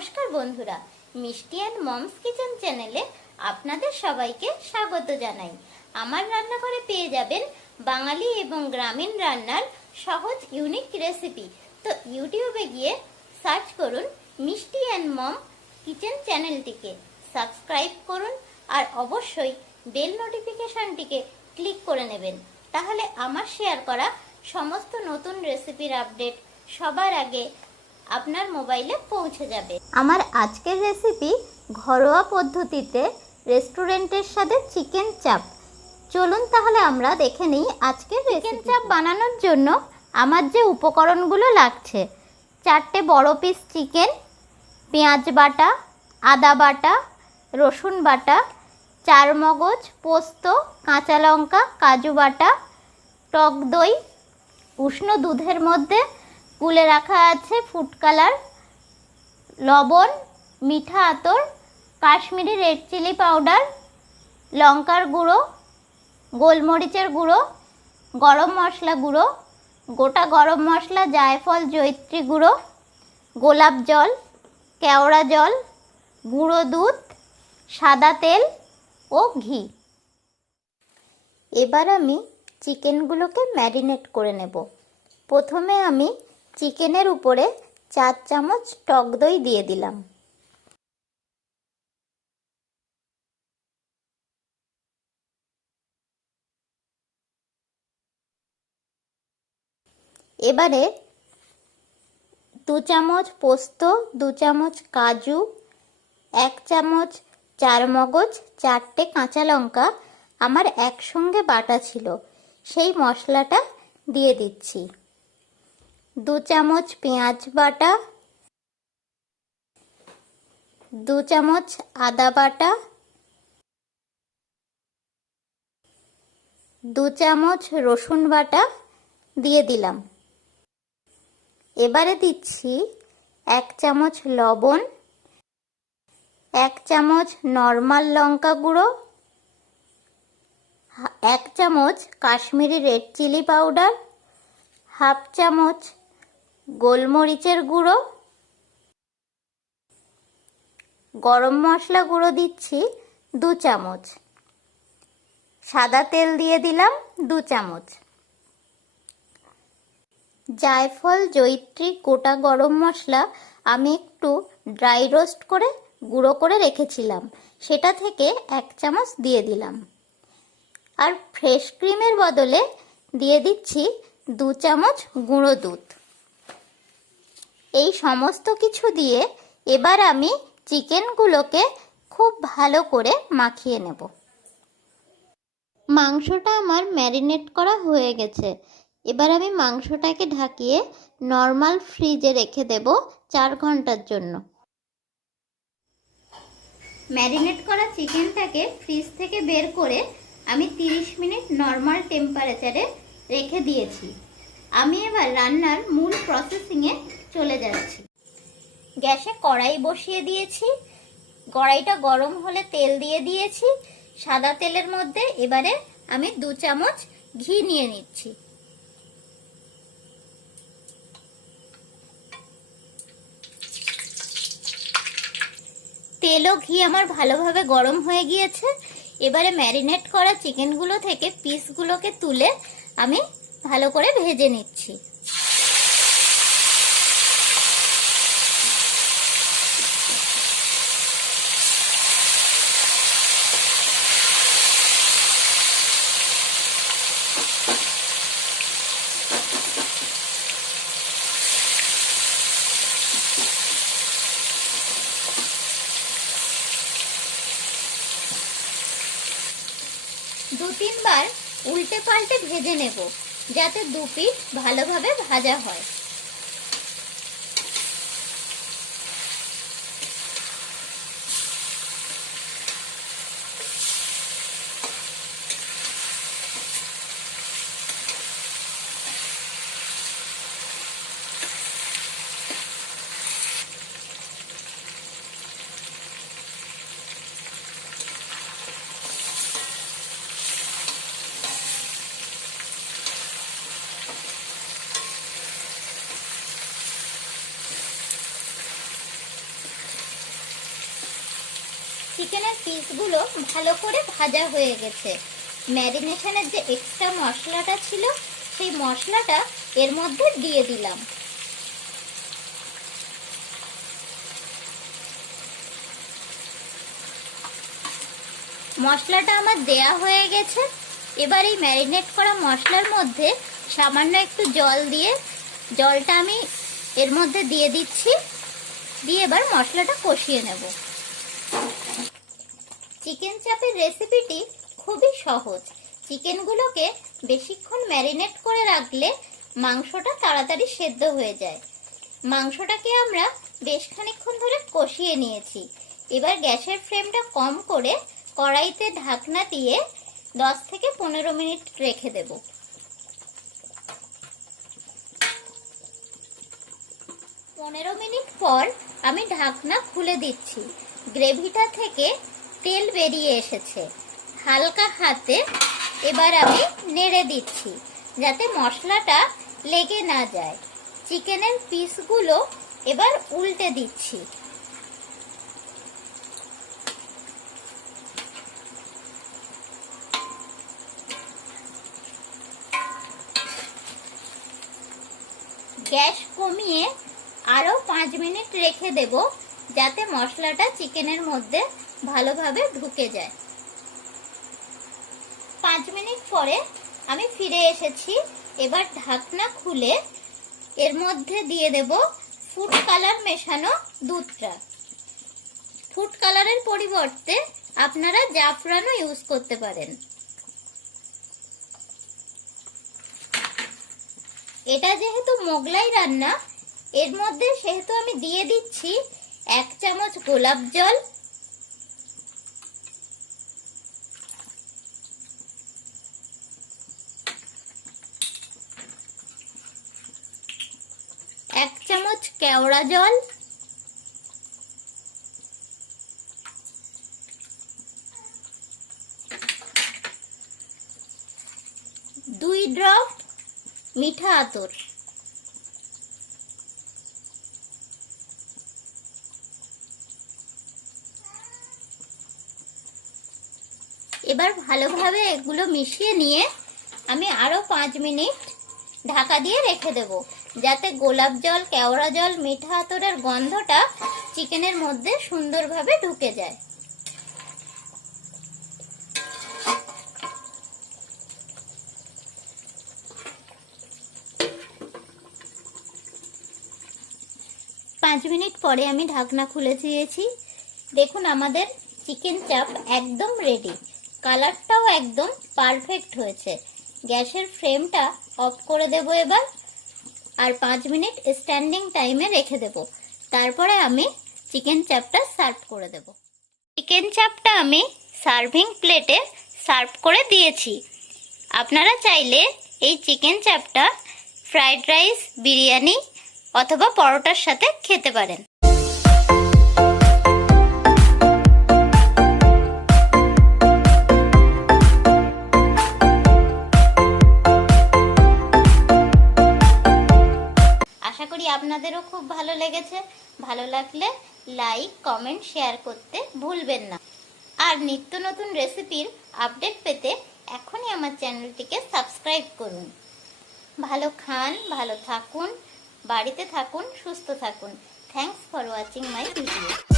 নমস্কার বন্ধুরা, মিষ্টি অ্যান্ড মমস কিচেন চ্যানেলে আপনাদের সবাইকে স্বাগত জানাই। আমার রান্নাঘরে পেয়ে যাবেন বাঙালি এবং গ্রামীণ রান্নার সহজ ইউনিক রেসিপি। তো ইউটিউবে গিয়ে সার্চ করুন মিষ্টি অ্যান্ড মম কিচেন চ্যানেলটিকে, সাবস্ক্রাইব করুন আর অবশ্যই বেল নোটিফিকেশনটিকে ক্লিক করে নেবেন। তাহলে আমার শেয়ার করা সমস্ত নতুন রেসিপির আপডেট সবার আগে আপনার মোবাইলে পৌঁছে যাবে। আমার আজকের রেসিপি ঘরোয়া পদ্ধতিতে রেস্টুরেন্টের সাথে চিকেন চাপ। চলুন তাহলে আমরা দেখে নিই আজকের চিকেন চাপ বানানোর জন্য আমার যে উপকরণগুলো লাগছে। 4টে বড় পিস চিকেন, পেঁয়াজ বাটা, আদা বাটা, রসুন বাটা, চারমগজ, পোস্ত, কাঁচা লঙ্কা, কাজু বাটা, টক দই, উষ্ণ দুধের মধ্যে গুলে রাখা আছে ফুড কালার, লবণ, মিঠা আতর, কাশ্মীরি রেড চিলি পাউডার, লঙ্কার গুঁড়ো, গোলমরিচের গুঁড়ো, গরম মশলা গুঁড়ো, গোটা গরম মশলা, জায়ফল, জয়িত্রী গুঁড়ো, গোলাপ জল, কেওড়া জল, গুঁড়ো দুধ, সাদা তেল ও ঘি। এবার আমি চিকেনগুলোকে ম্যারিনেট করে নেব। প্রথমে আমি চিকেনের উপরে 4 চামচ টক দই দিয়ে দিলাম। এবারে 2 চামচ পোস্ত, 2 চামচ কাজু, 1 চামচ চারমগজ, 4টে কাঁচা লঙ্কা আমার একসঙ্গে বাটা ছিল, সেই মশলাটা দিয়ে দিচ্ছি। 2 চামচ পেঁয়াজ বাটা, 2 চামচ আদা বাটা, 2 চামচ রসুন বাটা দিয়ে দিলাম। এবারে দিচ্ছি 1 চামচ লবণ, 1 চামচ নর্মাল লঙ্কা গুঁড়ো, 1 চামচ কাশ্মীরি রেড চিলি পাউডার, 1/2 চামচ গোলমরিচের গুঁড়ো, গরম মশলা গুঁড়ো দিচ্ছি 2 চামচ, সাদা তেল দিয়ে দিলাম 2 চামচ, জায়ফল, জয়িত্রী, গোটা গরম মশলা আমি একটু ড্রাই রোস্ট করে গুঁড়ো করে রেখেছিলাম, সেটা থেকে 1 চামচ দিয়ে দিলাম। আর ফ্রেশ ক্রিমের বদলে দিয়ে দিচ্ছি 2 চামচ গুঁড়ো দুধ। এই সমস্ত কিছু দিয়ে এবার আমি চিকেনগুলোকে খুব ভালো করে মাখিয়ে নেব। মাংসটা আমার ম্যারিনেট করা হয়ে গেছে। এবার আমি মাংসটাকে ঢাকিয়ে নর্মাল ফ্রিজে রেখে দেব 4 ঘন্টার জন্য। ম্যারিনেট করা চিকেনটাকে ফ্রিজ থেকে বের করে আমি 30 মিনিট নর্মাল টেম্পারেচারে রেখে দিয়েছি। আমি এবার রান্নার মূল প্রসেসিংয়ে চলে যাচ্ছি। গ্যাসে কড়াই বসিয়ে দিয়েছি, কড়াইটা গরম হলে তেল দিয়ে দিয়েছি। সাদা তেলের মধ্যে এবারে আমি 2 চামচ ঘি নিয়ে নিচ্ছি। তেল ও ঘি আমার ভালোভাবে গরম হয়ে গিয়েছে। এবারে ম্যারিনেট করা চিকেনগুলো থেকে পিসগুলোকে তুলে আমি ভালো করে ভেজে নিচ্ছি। দু তিনবার উল্টে পাল্টে ভেজে নেব, যাতে 2 পিঠ ভালোভাবে ভাজা হয়। চিকেনের পিসগুলো ভালো করে ভাজা হয়ে গেছে। ম্যারিনেশনের যে এক্সট্রা মশলাটা ছিল সেই মশলাটা এর মধ্যে দিয়ে দিলাম। মশলাটা আমার দেয়া হয়ে গেছে। এবার এই ম্যারিনেট করা মশলার মধ্যে সামান্য একটু জল দিয়ে জলটা আমি এর মধ্যে দিয়ে দিচ্ছি, দিয়ে এবার মশলাটা কষিয়ে নেব। চিকেন চাপের রেসিপিটি খুবই সহজ। চিকেনগুলোকে বেশিক্ষণ ম্যারিনেট করে রাখলে মাংসটা তাড়াতাড়ি সেদ্ধ হয়ে যায়। মাংসটাকে আমরা বেশ খানিকক্ষণ ধরে কষিয়ে নিয়েছি। এবার গ্যাসের ফ্লেমটা কম করে কড়াইতে ঢাকনা দিয়ে 10 থেকে 15 মিনিট রেখে দেব। পনেরো মিনিট পর আমি ঢাকনা খুলে দিচ্ছি। গ্রেভিটা থেকে তেল বেরিয়ে এসেছে। হালকা হাতে এবার আমি নেড়ে দিচ্ছি যাতে মশলাটা লেগে না যায়। চিকেনের পিসগুলো এবার উল্টে দিচ্ছি। গ্যাস কমিয়ে আরো 5 মিনিট রেখে দেব যাতে মশলাটা চিকেনের মধ্যে ভালোভাবে ঢুকে যায়। 5 মিনিট পরে আমি ফিরে এসেছি। এবার ঢাকনা খুলে এর মধ্যে দিয়ে দেব ফুড কালার মেশানো দুধটা। ফুড কালারের পরিবর্তে আপনারা জাফরানও ইউজ করতে পারেন। এটা যেহেতু মোগলাই রান্না, এর মধ্যে সেহেতু আমি দিয়ে দিচ্ছি 1 চামচ গোলাপ জল, 1 চামচ কেওড়া জল, 2 ড্রপ মিঠা আতর, এবার ভালোভাবে এগুলো মিশিয়ে নিয়ে আমি আরো 5 মিনিট ঢাকা দিয়ে রেখে দেব যাতে গোলাপ জল, কেওড়া জল, মিঠা আতরের গন্ধটা চিকেনের মধ্যে সুন্দরভাবে ঢুকে যায়। পাঁচ মিনিট পরে আমি ঢাকনা খুলে দিয়েছি। দেখুন আমাদের চিকেন চাপ একদম রেডি। কালারটাও একদম পারফেক্ট হয়েছে। গ্যাসের ফ্লেমটা অফ করে দেব এবার, আর 5 মিনিট স্ট্যান্ডিং টাইমে রেখে দেব। তারপরে আমি চিকেন চাপটা সার্ভ করে দেব। চিকেন চাপটা আমি সার্ভিং প্লেটে সার্ভ করে দিয়েছি। আপনারা চাইলে এই চিকেন চাপটা ফ্রাইড রাইস, বিরিয়ানি অথবা পরোটার সাথে খেতে পারেন। আশা করি আপনাদেরও খুব ভালো লেগেছে। ভালো লাগলে লাইক, কমেন্ট, শেয়ার করতে ভুলবেন না। আর নিত্য নতুন রেসিপির আপডেট পেতে এখনই আমার চ্যানেলটিকে সাবস্ক্রাইব করুন। ভালো খান, ভালো থাকুন, বাড়িতে থাকুন, সুস্থ থাকুন। Thanks for watching my video.